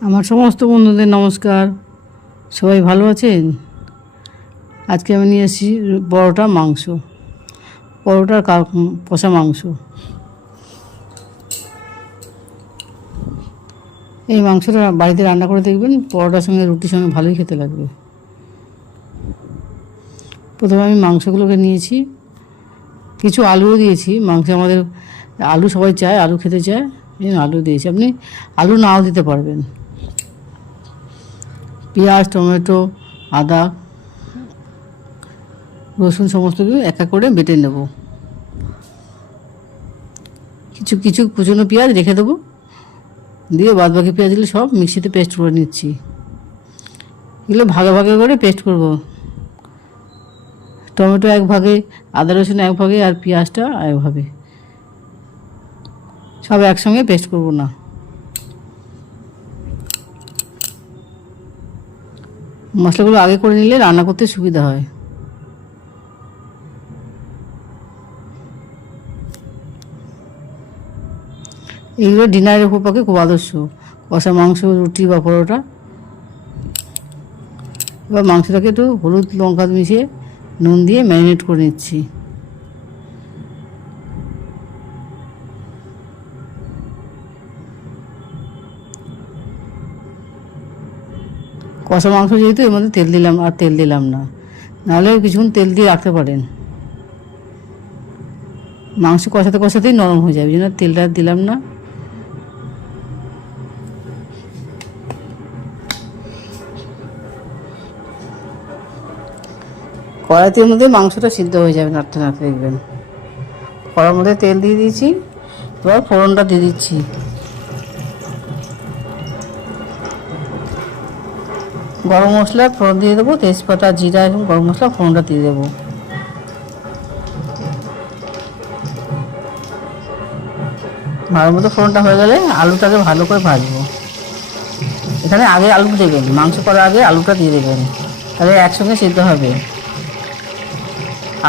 আমার সমস্ত বন্ধুদের নমস্কার। সবাই ভালো আছেন? আজকে আমি নিয়ে এসেছি পরোটা মাংস। পরোটার কষা মাংস। এই মাংসটা বাড়িতে রান্না করে দেখবেন, পরোটার সঙ্গে রুটির সঙ্গে ভালোই খেতে লাগবে। প্রথমে আমি মাংসগুলোকে নিয়েছি। কিছু আলুও দিয়েছি। মাংস আমাদের আলু সবাই চায়, আলু খেতে চায়। এই আলু দিয়েছি। আপনি আলু নাও দিতে পারবেন। পেঁয়াজ, টমেটো, আদা, রসুন সমস্ত কিছু এক এক করে বেটে নেব। কিছু কিছু কুচনো পেঁয়াজ রেখে দেবো। দিয়ে বাদ বাকি পেঁয়াজগুলো সব মিক্সিতে পেস্ট করে নিচ্ছি। এগুলো ভাগে ভাগে করে পেস্ট করব। টমেটো এক ভাগে, আদা, রসুন এক ভাগে আর পেঁয়াজটা একভাবে সব একসঙ্গে পেস্ট করব না। মশলাগুলো আগে করে নিলে রান্না করতে সুবিধা হয়। এইগুলো ডিনারের উপপাকে খুব আদর্শ। কষা মাংস, রুটি বা পরোটা। এবার মাংসটাকে একটু হলুদ লঙ্কা মিশিয়ে নুন দিয়ে ম্যারিনেট করে নিচ্ছি। কষা মাংস যেহেতু এর মধ্যে তেল দিলাম, আর তেল দিলাম না। নাহলে কিছুক্ষণ তেল দিয়ে রাখতে পারেন। মাংস কষাতে কষাতেই নরম হয়ে যাবে জন্য তেলটা দিলাম না। কড়াইতের মধ্যে মাংসটা সিদ্ধ হয়ে যাবে, নাড়তে নাড়তে দেখবেন। কড়ার মধ্যে তেল দিয়ে দিয়েছি, এবার ফোড়নটা দিয়ে দিচ্ছি। গরম মশলা ফোড়ন দিয়ে দেবো, তেজপাতা, জিরা এবং গরম মশলা ফোড়নটা দিয়ে দেবো। ভালো মতো ফোড়নটা হয়ে গেলে আলুটাকে ভালো করে ভাজবো। এখানে আগে আলু দেবেন, মাংস করার আগে আলুটা দিয়ে দেবেন, তাহলে একসঙ্গে সিদ্ধ হবে।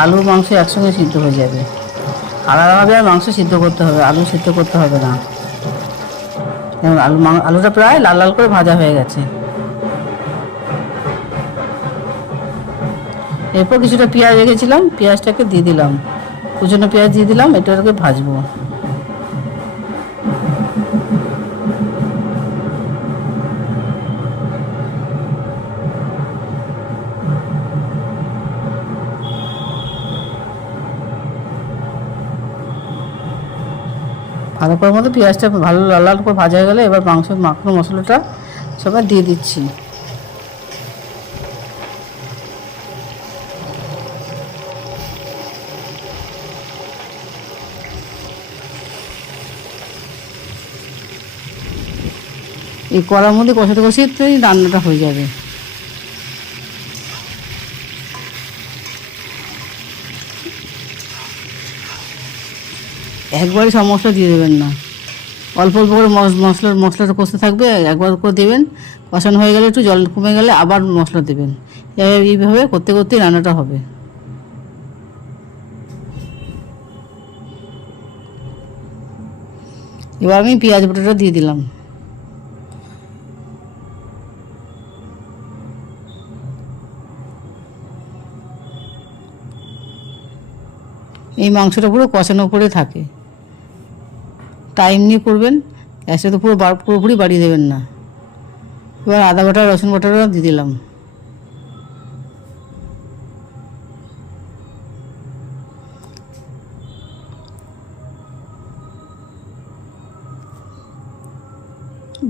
আলু, মাংস একসঙ্গে সিদ্ধ হয়ে যাবে। আলাদাভাবে আর মাংস সিদ্ধ করতে হবে, আলু সিদ্ধ করতে হবে না। আলু আলুটা প্রায় লাল লাল করে ভাজা হয়ে গেছে। এরপর কিছুটা পেঁয়াজ রেখেছিলাম, পেঁয়াজটাকে দিয়ে দিলাম। কুচনো পেঁয়াজ দিয়ে দিলাম, এটাকে ভাজবো। ভালো করে মতো পেঁয়াজটা ভালো লাল লাল করে ভাজা হয়ে গেলে এবার মাংস মাখানো মশলাটা সবাই দিয়ে দিচ্ছি। এই কড়ার মধ্যে কষাতে কষাতেই রান্নাটা হয়ে যাবে। একবারই সব মশলা দিয়ে দেবেন না। অল্প অল্প করে মশ- মশলার মশলাটা কষতে থাকবে, একবার করে দেবেন। কষানো হয়ে গেলে একটু জল কমে গেলে আবার মশলা দেবেন। এইভাবে করতে করতেই রান্নাটা হবে। এবার আমি পেঁয়াজ বাটাটা দিয়ে দিলাম। এই মাংসটা পুরো কষানো করে থাকে। টাইম নিয়ে করবেন গ্যাসটা তো পুরো পুরোপুরি বাড়িয়ে দেবেন না। এবার আদা বাটা, রসুন বাটাটা দিয়ে দিলাম।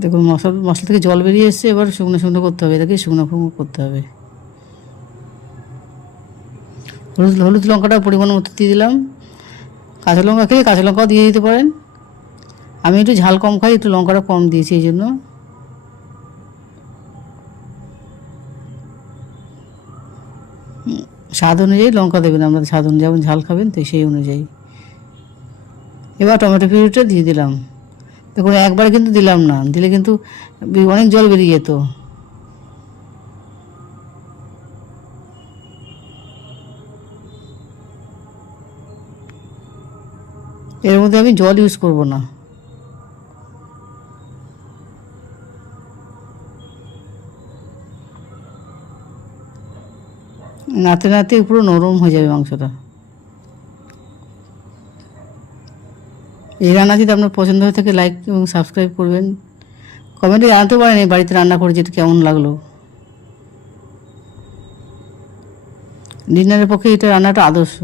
দেখুন, মশলা মশলা থেকে জল বেরিয়ে এসছে, এবার শুকনো শুকনো করতে হবে, এটাকে শুকনো শুকনো করতে হবে। হলুদ হলুদ লঙ্কাটা পরিমাণ মতো দিয়ে দিলাম। কাঁচা লঙ্কা খেয়ে কাঁচা লঙ্কাও দিয়ে দিতে পারেন। আমি একটু ঝাল কম খাই, একটু লঙ্কাটা কম দিয়েছি এই জন্য। স্বাদ অনুযায়ী লঙ্কা দেবেন আপনাদের স্বাদ অনুযায়ী, যেমন ঝাল খাবেন তো সেই অনুযায়ী। এবার টমেটো পিউরিটা দিয়ে দিলাম। দেখুন, একবার কিন্তু দিলাম না, দিলে কিন্তু অনেক জল বেরিয়ে যেত। এর মধ্যে আমি জল ইউজ করব না। নাতে নাতে পুরো নরম হয়ে যাবে মাংসটা। এই রান্না যদি আপনার পছন্দ হয়ে থাকে লাইক এবং সাবস্ক্রাইব করবেন। কমেন্টে জানাতে পারেন এই বাড়িতে রান্না করে যেতে কেমন লাগল। ডিনারের পক্ষে এটা রান্নাটা আদর্শ।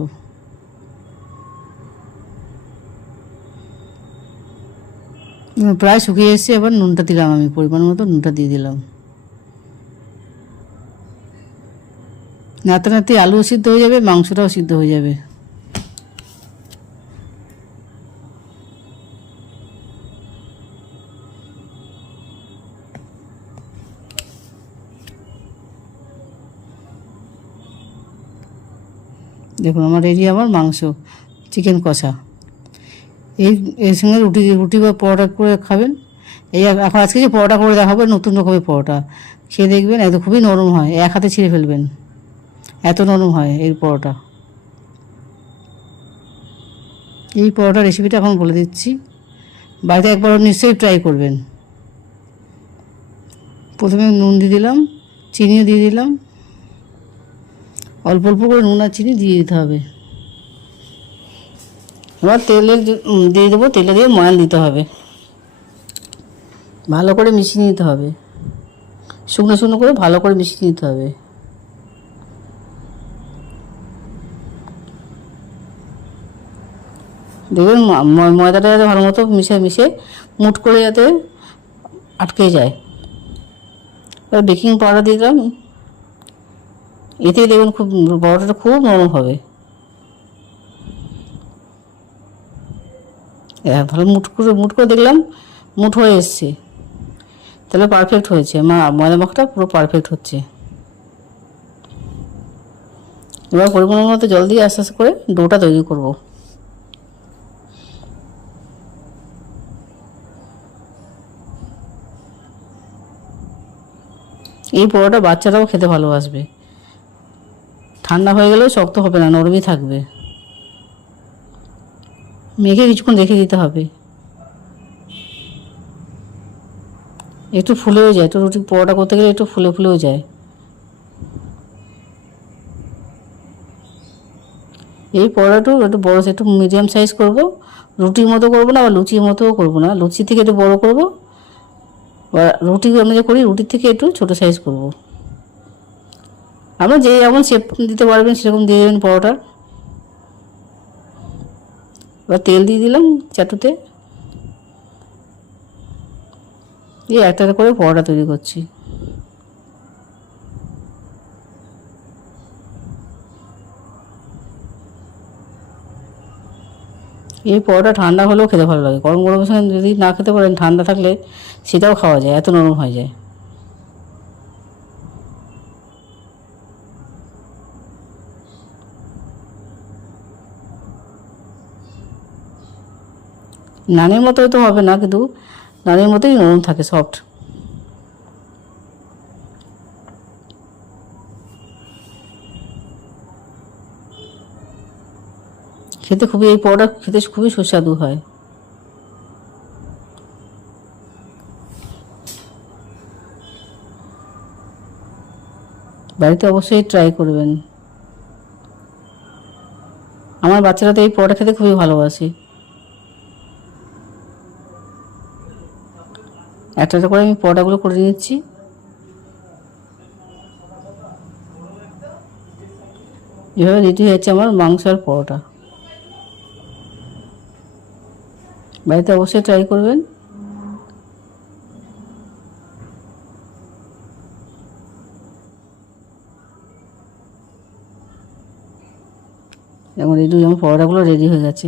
প্রায় শুকিয়ে এসেছে, এবার নুনটা দিলাম আমি, পরিমাণ মতো নুনটা দিয়ে দিলাম। নাতে নাতে আলুও সিদ্ধ হয়ে যাবে, মাংসটাও সিদ্ধ হয়ে যাবে। দেখুন, আমার রেডি আমার মাংস, চিকেন কষা। এই এর সঙ্গে রুটি রুটি বা পরোটা করে খাবেন। এই এখন আজকে যে পরোটা করে দেখাবো, নতুন রকমের পরোটা। খেয়ে দেখবেন এত খুবই নরম হয়, এক হাতে ছিঁড়ে ফেলবেন। এত নরম হয় এই পরোটা। এই পরোটা রেসিপিটা এখন বলে দিচ্ছি। বাড়িতে একবার নিশ্চয়ই ট্রাই করবেন। প্রথমে নুন দিয়ে দিলাম, চিনিও দিয়ে দিলাম। অল্প অল্প করে নুন আর চিনি দিয়ে দিতে হবে। এবার তেলে দিয়ে দেবো, তেলে দিয়ে ময়ান দিতে হবে। ভালো করে মিশিয়ে নিতে হবে। শুকনো শুকনো করে ভালো করে মিশিয়ে নিতে হবে। দেখবেন ময়দাটা যাতে ভালো মতো মিশে মিশে মুট করে যাতে আটকে যায়। এবার বেকিং পাউডার দিয়ে দিলাম। এতে দেখুন খুব বড়টা খুব নরম হবে। হ্যাঁ ভালো মুট করে মুট করে দেখলাম মুঠ হয়ে এসছে। তাহলে পারফেক্ট হয়েছে। মা ময়দা মাখটা পুরো পারফেক্ট হচ্ছে। এবার পরিমাণ মতো জল দিয়ে আস্তে আস্তে করে ডোটা তৈরি করব। এই পরোটা বাচ্চারাও খেতে ভালোবাসবে। ঠান্ডা হয়ে গেলেও শক্ত হবে না, নরমই থাকবে। মেখে কিছুক্ষণ রেখে দিতে হবে। একটু ফুলেও যায় একটু রুটি পরোটা করতে গেলে একটু ফুলে ফুলেও যায়। এই পরোটাটু একটু বড় একটু মিডিয়াম সাইজ করব। রুটির মতো করব না বা লুচির মতোও করব না। লুচি থেকে একটু বড় করব। বা রুটি আমরা যে করি, রুটির থেকে একটু ছোট সাইজ করব। আমরা যে যেমন শেপ দিতে পারবেন, সেরকম দিয়ে দেবেন পরোটা। এবার তেল দিয়ে দিলাম চাটুতে দিয়ে একটা করে পরোটা তৈরি করছি। এই পরোটা ঠান্ডা হলেও খেতে ভালো লাগে। গরম গরমের সঙ্গে যদি না খেতে পারেন, ঠান্ডা থাকলে সেটাও খাওয়া যায়, এত নরম হয়ে যায়। নানের মতোই তো হবে না কিন্তু নানের মতোই নরম থাকে সফট খেতে খুবই, এই পরোটা খেতে খুবই সুস্বাদু হয়। বাড়িতে অবশ্যই ট্রাই করবেন। আমার বাচ্চারা তো এই পরোটা খেতে খুবই ভালোবাসে। একটা একটা করে আমি পরোটাগুলো করে নিচ্ছি এভাবে রেডি হয়েছে আমার মাংস আর পরোটা। বাড়িতে অবশ্যই ট্রাই করবেন। যেমন রেডি যেমন পরোটাগুলো রেডি হয়ে গেছে।